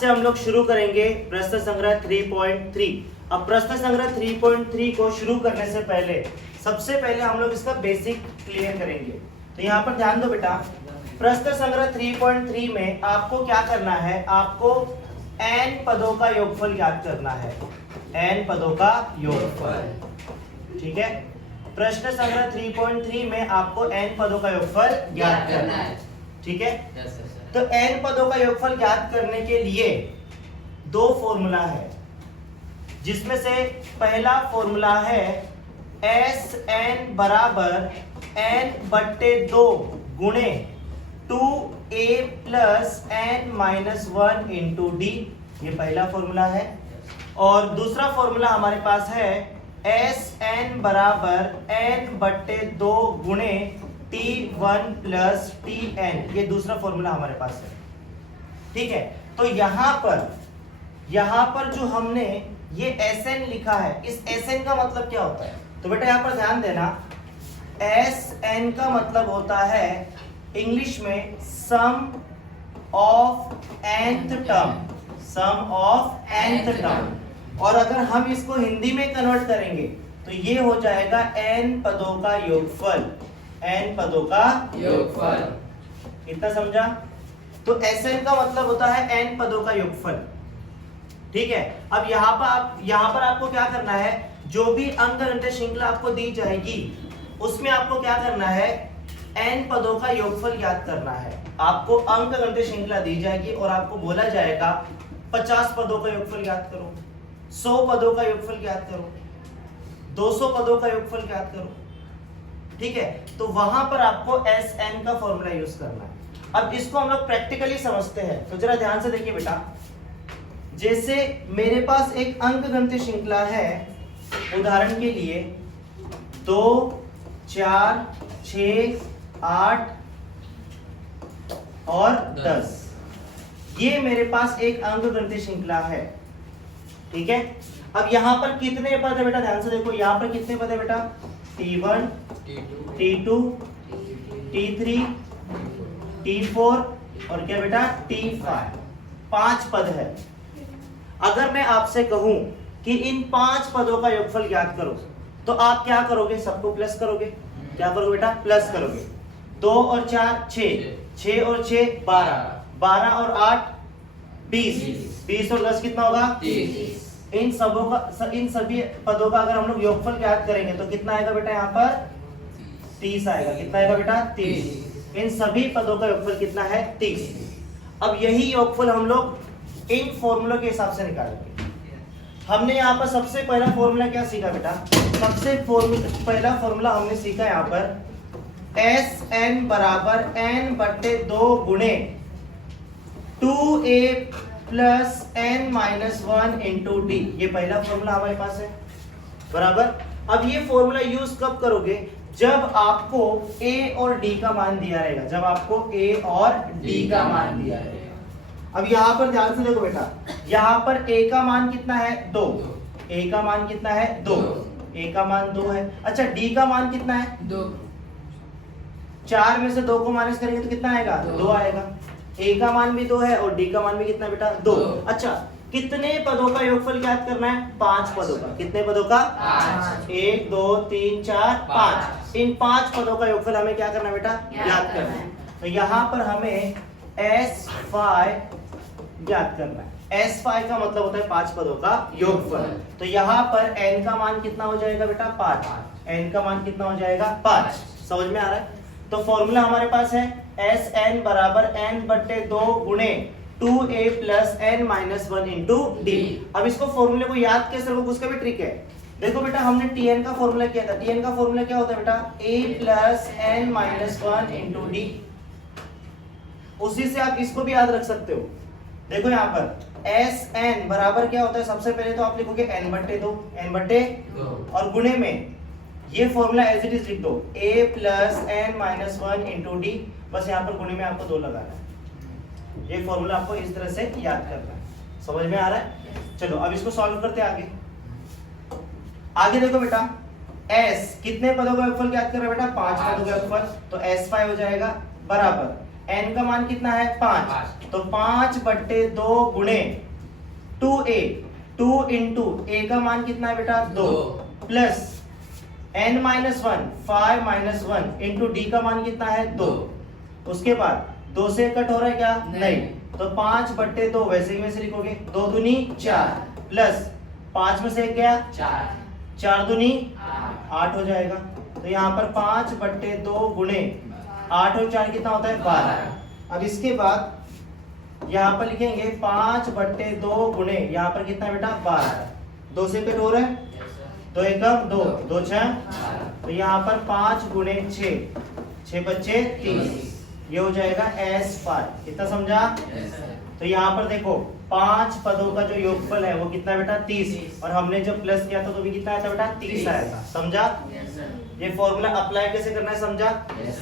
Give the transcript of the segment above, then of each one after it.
से हम लोग शुरू करेंगे प्रश्न संग्रह 3.3। अब प्रश्न संग्रह 3.3 को शुरू करने से पहले सबसे पहले हम लोग इसका बेसिक क्लियर करेंगे। तो यहाँ पर ध्यान दो बेटा, प्रश्न संग्रह 3.3 में आपको क्या करना है, आपको n पदों का योगफल ज्ञात करना है। n पदों का योगफल, ठीक है। प्रश्न संग्रह 3.3 में आपको n पदों का योगफल ज्ञात करना है, ठीक है। तो n पदों का योगफल ज्ञात करने के लिए दो फॉर्मूला है, जिसमें से पहला फॉर्मूला है Sn बराबर n/2 गुणे 2a plus n-1 into D, ये पहला फॉर्मूला है। और दूसरा फॉर्मूला हमारे पास है Sn बराबर n/2 गुणे t1 प्लस tn, ये दूसरा फॉर्मूला हमारे पास है, ठीक है। तो यहाँ पर जो हमने ये Sn लिखा है, इस Sn का मतलब क्या होता है? तो बेटा यहाँ पर ध्यान देना, Sn का मतलब होता है इंग्लिश में sum of nth term, sum of nth term. और अगर हम इसको हिंदी में कन्वर्ट करेंगे तो ये हो जाएगा n पदों का योगफल, n पदों का योगफल। इतना समझा? तो Sn का मतलब होता है n पदों का योगफल, ठीक है। अब यहाँ पर आपको क्या करना है, जो भी अंकगणितीय श्रृंखला आपको दी जाएगी उसमें आपको क्या करना है, n पदों का योगफल ज्ञात करना है। आपको अंकगणितीय श्रृंखला दी जाएगी और आपको बोला जाएगा 50 पदों का योगफल ज्ञात करो, 100 पदों का योगफल ज्ञात करो, 200 पदों का योगफल ज्ञात करो, ठीक है। तो वहां पर आपको Sn का फॉर्मूला यूज करना है। अब इसको हम लोग प्रैक्टिकली समझते हैं, तो जरा ध्यान से देखिए बेटा। जैसे मेरे पास एक अंकगणितीय श्रृंखला है, उदाहरण के लिए 2, 4, 6, 8 और 10, ये मेरे पास एक अंकगणितीय श्रृंखला है, ठीक है। अब यहाँ पर कितने पद है बेटा, ध्यान से देखो, यहाँ पर कितने पद है बेटा, t1, t2, t3, t4 और क्या बेटा t5, 5 पद है। अगर मैं आपसे कहूं कि इन 5 पदों का योगफल ज्ञात करो, तो आप क्या करोगे, सबको प्लस करोगे। क्या करोगे बेटा, प्लस करोगे। 2 और 4 6, 6 और 6 12, 12 और 8 20, 20 और 10 कितना होगा 30। इन सभी पदों का अगर हम लोग योगफल ज्ञात करेंगे तो कितना आएगा बेटा, यहाँ पर 30 आएगा। कितना आएगा बेटा, 30। इन सभी पदों का योगफल कितना है, 30। अब यही योगफल हम लोग इन फॉर्मूलों के हिसाब से निकालेंगे। हमने यहाँ पर सबसे पहला फॉर्मूला क्या सीखा बेटा, पहला फॉर्मूला हमने सीखा यहाँ पर Sn बराबर n/2 गुणे 2a plus n-1 into D, ये पहला फॉर्मूला हमारे पास है, बराबर। अब ये फॉर्मूला यूज कब करोगे, जब आपको a और d का मान दिया रहेगा, जब आपको a और d का मान दिया रहेगा। अब यहाँ पर ध्यान से देखो बेटा, यहाँ पर a का मान कितना है, 2, a का मान कितना है 2, a का मान 2 है। अच्छा, d का मान कितना है 2, 4 में से 2 को माइनस करेंगे तो कितना आएगा, 2 आएगा। a का मान भी 2 है और d का मान भी कितना बेटा, 2। अच्छा, कितने पदों का योगफल ज्ञात करना है, 5 पदों का। कितने पदों का, 1 2 3 4 5। इन 5 पदों का योगफल हमें क्या करना है बेटा, ज्ञात करना है। तो यहाँ पर हमें S5 ज्ञात करना है। S5 का मतलब होता है 5 पदों का योगफल। तो यहाँ पर n का मान कितना हो जाएगा बेटा, 5। n का मान कितना हो जाएगा, 5। समझ में आ रहा है? तो फॉर्मूला हमारे पास है Sn बराबर n/2 गुणे 2a plus n-1 into D. अब इसको फॉर्मूले को याद कैसे रखोगे, उसका भी ट्रिक है। देखो बेटा, हमने Tn का फॉर्मूला किया था, Tn का फॉर्मूला क्या होता है बेटा, a plus n-1 into D. उसी से आप इसको भी याद रख सकते हो। देखो यहाँ पर Sn बराबर क्या होता है, सबसे पहले तो आप लिखोगे n/2 और गुणे में ये फॉर्मूला एज इट इज लिख दो, a plus n-1 into D. बस यहाँ पर गुणे में आपको 2 लगाना है। ये फॉर्मूला आपको इस तरह से याद करना है। समझ में आ रहा है? चलो अब इसको सॉल्व करते हैं आगे देखो बेटा, s कितने पदों का योगफल ज्ञात कर रहा है बेटा, 5 पदों का योगफल। तो S5 हो जाएगा बराबर n का मान कितना है 5, तो 5/2 गुणे 2a, 2 इंटू a का मान कितना है बेटा 2, plus n minus 1, 5 minus 1 into D का मान कितना है 2। उसके बाद 2 से कट हो रहा है क्या? नहीं। तो 5/2 वैसे ही वैसे लिखोगे, 2 दूनी 4 प्लस 5 में से एक गया 4 दूनी 8 हो जाएगा। तो यहाँ पर 5/2 गुणे 8 और 4 कितना होता है 12। अब इसके बाद यहाँ पर लिखेंगे 5/2 गुणे यहाँ पर कितना है बेटा 12। 2 से कट हो रहा है, 2 एकम 2, 2 6, तो यहाँ पर 5 गुणे 6, 6 बच्चे 30, ये हो जाएगा S5। कितना समझा? तो यहाँ पर देखो 5 पदों का जो योगफल है वो कितना बेटा 30, और हमने जब प्लस किया था तो भी कितना आया था बेटा 30 आया था। समझा? ये फॉर्मूला अप्लाई कैसे करना है, समझा?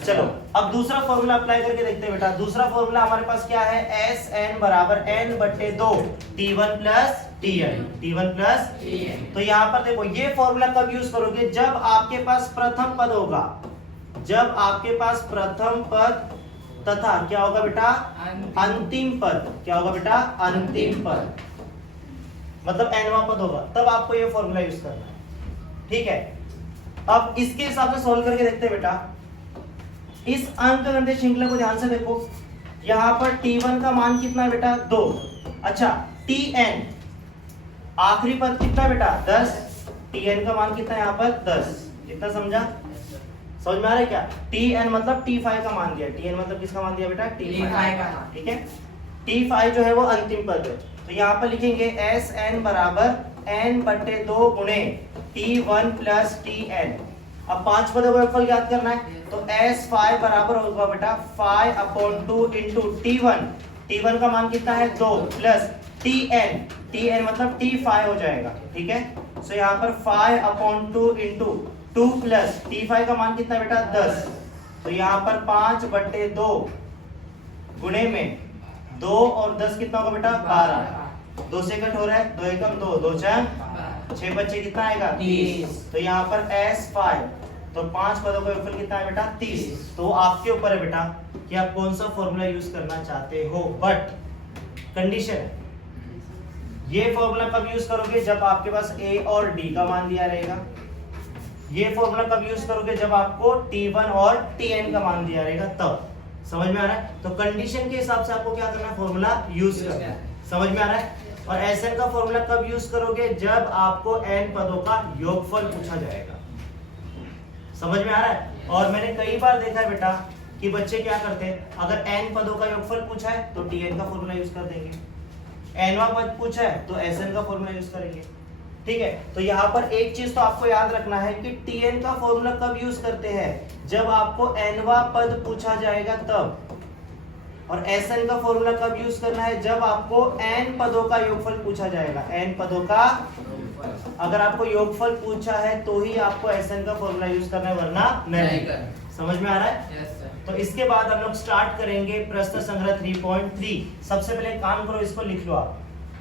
चलो अब दूसरा फॉर्मूला अप्लाई करके देखते हैं बेटा। दूसरा फॉर्मूला हमारे पास क्या है? SN बराबर n/2 T1 plus Tn, T1 plus Tn। तो यहाँ पर देखो ये फॉर्मूला कब यूज करोगे? जब आपके पास प्रथम पद होगा, जब आपके पास प्रथम पद तथा क्या होगा बेटा अंतिम पद। क्या होगा बेटा? अंतिम पद, मतलब nवां पद होगा, तब आपको ये फॉर्मूला यूज करना है। ठीक है, अब इसके हिसाब से सॉल्व करके देखते हैं बेटा। इस अंकगणितीय श्रृंखला को ध्यान से देखो। यहाँ पर T1 का मान कितना है बेटा 2। अच्छा, Tn आखिरी पद कितना है बेटा 10, Tn का मान कितना है यहाँ पर 10। इतना समझा? समझ में आ रहा है क्या? Tn मतलब T5 का मान दिया, Tn मतलब किसका मान दिया बेटा T5 का। ठीक है, T5 जो है वो अंतिम पद है, तो यहाँ पर लिखेंगे Sn बराबर n/2 गुणे T1 प्लस Tn। अब 5 पदों का योगफल ज्ञात करना है, तो S5 बराबर होगा बेटा 5/2 इंटू T1, T1 का मान कितना है 2, प्लस Tn, Tn मतलब T5 हो जाएगा। ठीक है, तो यहाँ पर 5/2 इंटू 2 प्लस T5 का मान कितना है बेटा 10, तो यहाँ पर 5/2 गुणे में 2 और 10 कितना होगा बेटा 12। 2 से कट हो रहा है, 2 एकम 2, 2 6, 6 बच्चे कितना आएगा 30। तो यहाँ पर S5, तो 5 पदों का योगफल कितना है बेटा 30। तो आपके ऊपर है बेटा कि आप कौन सा फॉर्मूला यूज करना चाहते हो, बट कंडीशन ये फॉर्मूला कब यूज करोगे? जब आपके पास A और D का मान दिया रहेगा। ये फॉर्मूला कब यूज करोगे? जब आपको T1 और Tn का मान दिया रहेगा, तब। समझ में आ रहा है? तो कंडीशन के हिसाब से आपको क्या करना है, फॉर्मूला यूज करना है। समझ में आ रहा है? और Sn का फॉर्मूला कब यूज करोगे? जब आपको n पदों का योगफल पूछा जाएगा। समझ में आ रहा है? और मैंने कई बार देखा है बेटा कि बच्चे क्या करते हैं, अगर n पदों का योगफल पूछा है तो Tn का फॉर्मूला यूज कर देंगे, nवां पद पूछा है तो Sn का फॉर्मूला यूज करेंगे। ठीक है, तो यहाँ पर एक चीज तो आपको याद रखना है कि Tn का फॉर्मूला कब यूज करते हैं? जब आपको nवां पद पूछा जाएगा तब। और Sn का फॉर्मूला कब यूज करना है? जब आपको n पदों का योगफल पूछा जाएगा। n पदों का अगर आपको योगफल पूछा है तो ही आपको Sn का फॉर्मूला यूज करना है, वरना नहीं। समझ में आ रहा है? तो इसके बाद हम लोग स्टार्ट करेंगे प्रश्न संग्रह 3.3। सबसे पहले काम करो, इसको लिख लो आप।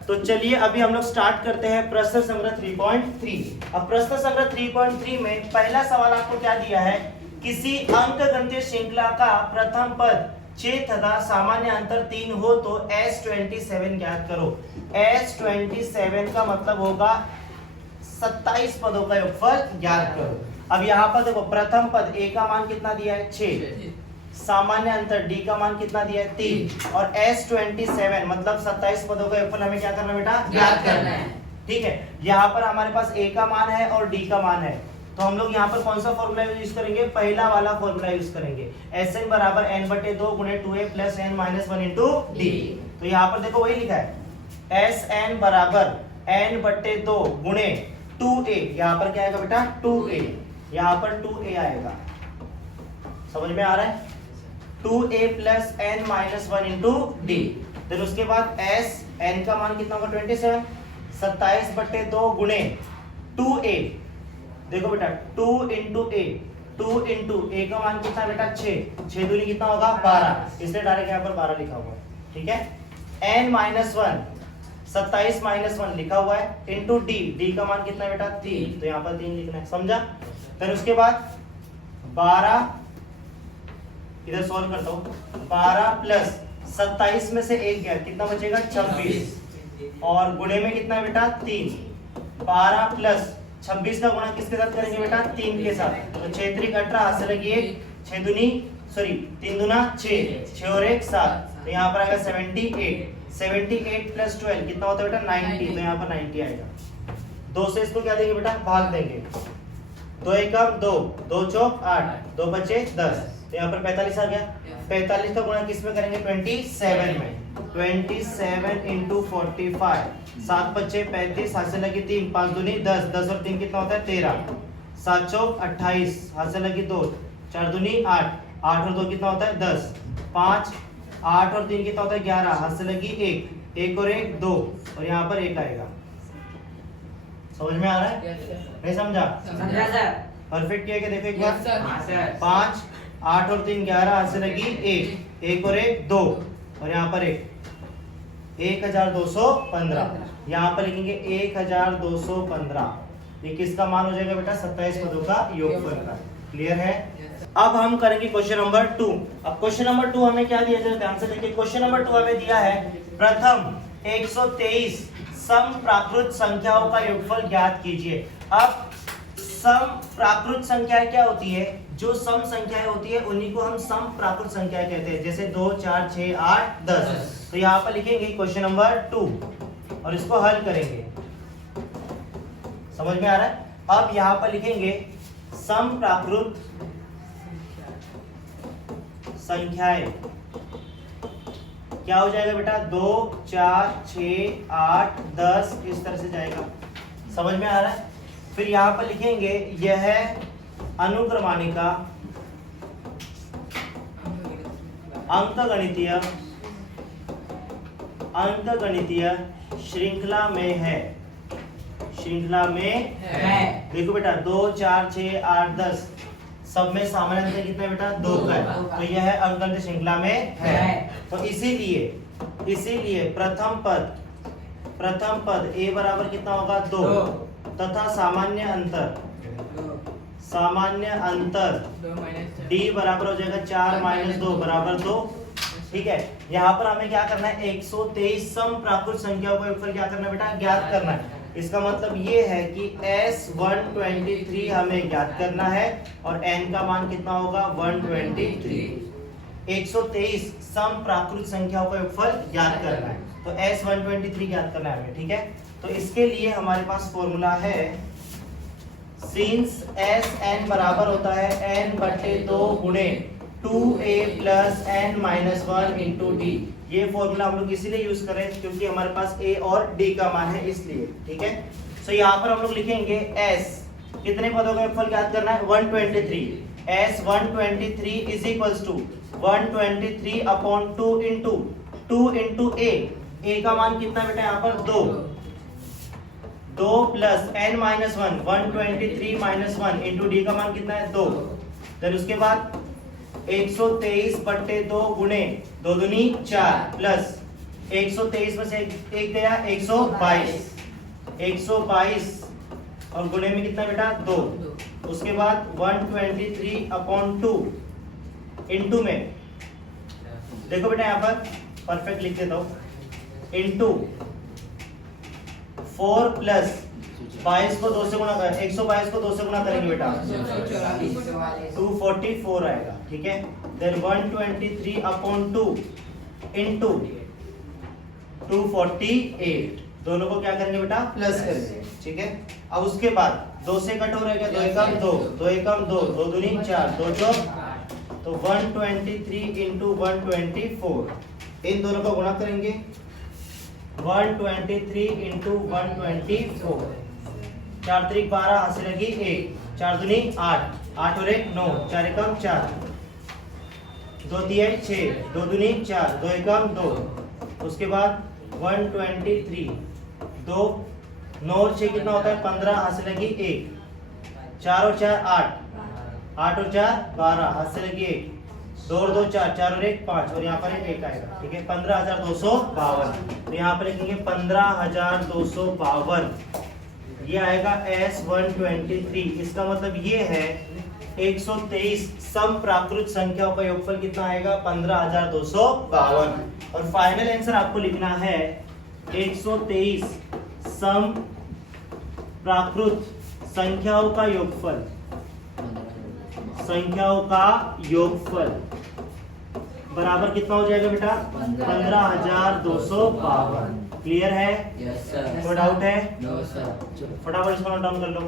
तो चलिए अभी हम लोग स्टार्ट करते हैं प्रश्न संग्रह 3.3। अब प्रश्न संग्रह 3.3 में पहला सवाल आपको क्या दिया है? किसी अंकगणितीय श्रृंखला का प्रथम पद 6 तथा सामान्य अंतर 3 हो तो S27 ज्ञात करो। S27 का मतलब होगा 27 पदों का योगफल ज्ञात करो। अब यहाँ पर देखो, प्रथम पद A का मान कितना दिया है 6, सामान्य अंतर D का मान कितना दिया है 3, और S27 मतलब 27 पदों का योगफल हमें क्या करना है बेटा? ज्ञात करना है। ठीक है, यहाँ पर हमारे पास A का मान है और D का मान है, तो हम लोग यहाँ पर कौन सा फॉर्मूला यूज करेंगे? पहला वाला फॉर्मूला यूज करेंगे। Sn बराबर n/2 गुणे 2a plus n minus 1 into D। तो यहाँ पर देखो वही लिखा है, Sn बराबर n/2 गुणे 2a, यहाँ पर क्या आएगा बेटा 2a, यहाँ पर 2a आएगा। समझ में आ रहा है? 2a plus n minus 1 into D। फिर उसके बाद S, n का मान कितना होगा 27, 27/2 गुणे 2a। देखो बेटा 2 इंटू a, 2 इंटू a का मान कितना बेटा 6, 6 दूनी कितना होगा 12, इसलिए डायरेक्ट यहाँ पर 12 लिखा हुआ है। ठीक है, n माइनस 1, 27 माइनस 1 लिखा हुआ है, इंटू D, D का मान कितना है बेटा 3, तो यहाँ पर 3 लिखना है। समझा? फिर उसके बाद 12 इधर सॉल्व करता हूँ। 12 प्लस 27 में से 1 गया, कितना बचेगा 26, और गुणे में कितना है बेटा 3। 12 प्लस 26 का गुणा किसके साथ करेंगे बेटा 3 के साथ, तो 6 3 18 हाथ से लगी 1, 6 दूनी सॉरी 3 दूना 6, 6 और 1 7, तो यहाँ पर आएगा 78। 78 प्लस 12 कितना होता है बेटा 90, तो यहाँ पर 90 आएगा। 2 से इसको क्या देंगे बेटा भाग देंगे, 2 एकम 2, 2 चौक 8, 2 बचे 10, तो यहाँ पर 45 आ गया। 45 का गुणा किस में करेंगे 27 में, 27 इंटू 45, 7 बचे 35, हाथ से लगी 3, 5 दूनी 10, 10 और 3 कितना होता है 13, 7 चौक 28, हाथ से लगी 2, 4 दूनी 8, 8 और 2 कितना होता है 10, 5, 8 और 3 कितना होता है 11, हाथ से लगी 1, 1 और 1 2, और यहाँ पर 1 आएगा। समझ में आ रहा है नहीं समझा? समझा सर। परफेक्ट किया क्या देखो एक बार। हाँ सर। 5, 8 और 3 11, हाथ से लगी 1, 1 और 1 2, और यहाँ पर 1, 1215, यहाँ पर लिखेंगे 1215, ये किसका मान हो जाएगा बेटा 27 पदों का योगफल का। क्लियर है? अब हम करेंगे क्वेश्चन नंबर 2। अब क्वेश्चन नंबर 2 हमें क्या दिया जाए, ध्यान से देखिए। क्वेश्चन नंबर 2 हमें दिया है प्रथम 123 सम प्राकृत संख्याओं का योगफल ज्ञात कीजिए। अब सम प्राकृत संख्याएं क्या होती है, जो सम संख्याएं होती है उन्हीं को हम सम प्राकृत संख्याएं कहते हैं, जैसे 2 4 6 8 10। तो यहाँ पर लिखेंगे क्वेश्चन नंबर 2 और इसको हल करेंगे। समझ में आ रहा है? अब यहाँ पर लिखेंगे सम प्राकृत संख्याएं क्या हो जाएगा बेटा 2 4 6 8 10, इस तरह से जाएगा। समझ में आ रहा है? फिर यहाँ पर लिखेंगे यह अनुक्रमानिका अंकगणितीय श्रृंखला में है। श्रृंखला में है। देखो बेटा 2 4 6 8 10 सब में सामान्य अंतर कितना है बेटा 2 का है, तो यह अंकगणित श्रृंखला में है। तो इसीलिए प्रथम पद a बराबर कितना होगा 2, तथा सामान्य अंतर d बराबर हो जाएगा 4 - 2 बराबर 2। ठीक है, यहाँ पर हमें क्या करना है 123 सम प्राकृत संख्याओं का योगफल क्या करना है बेटा ज्ञात करना है। इसका मतलब ये है कि S123 हमें ज्ञात करना है और n का मान कितना होगा 123। 123 सम प्राकृत संख्याओं का योगफल ज्ञात करना है, तो S123 ज्ञात करना है हमें। ठीक है, तो इसके लिए हमारे पास फॉर्मूला है सिंस Sn बराबर होता है n/2 गुणे 2a + n-1 × d। ये फॉर्मूला हम लोग इसीलिए यूज कर रहे हैं क्योंकि हमारे पास a और d का मान है इसलिए। ठीक है, तो यहाँ पर हम लोग लिखेंगे s कितने पदों का योगफल ज्ञात करना है 123। S123 = 123/2 × a का मान कितना बेटा यहाँ पर 2 + n-1 123 - 1 × d का मान कितना है 2। फिर उसके बाद 123/2 गुणे 2 दूनी 4 प्लस 123 में से 1 गया 122 और गुणे में कितना बेटा 2। उसके बाद 123/2 इनटू में देखो बेटा यहाँ पर परफेक्ट लिख देता हूँ इनटू 4 प्लस 22 को 2 से गुणा कर 122 को 2 से गुणा करेंगे बेटा 244 आएगा। ठीक है, देन 123/2 इनटू 248 दोनों को क्या करेंगे बेटा प्लस करेंगे। ठीक है, अब उसके बाद 2 से कट हो रहेगा 2 एकम 2 2 एकम 2 2 दूनी 4 2 चौक, तो 123 × 124 इन दोनों को गुणा करेंगे 123 × 124 4 3 12 हाथ से लगी 1 4 दूनी 8 8 और 1 9 4 एकम 4 2 3 6 2 दूनी 4 2 एकम 2। उसके बाद 123 2 9 और 6 कितना होता है 15 हाथ से लगी 1 4 और 4 8 8 और 4 12 हाथ से लगी 1 2 और 2 4 4 और 1 5 और यहाँ पर 1 आएगा। ठीक है, 15,252। तो यहाँ पर लिखेंगे 15,252, ये आएगा S123। इसका मतलब ये है 123 सम प्राकृत संख्याओं का योगफल कितना आएगा 15,252। और फाइनल आंसर आपको लिखना है 123 सम प्राकृत संख्याओं का योगफल, संख्याओं का योगफल बराबर कितना हो जाएगा बेटा 15,252। क्लियर है? Yes sir. कोई डाउट है? No sir. फटाफट इसको नोट डाउन कर लो।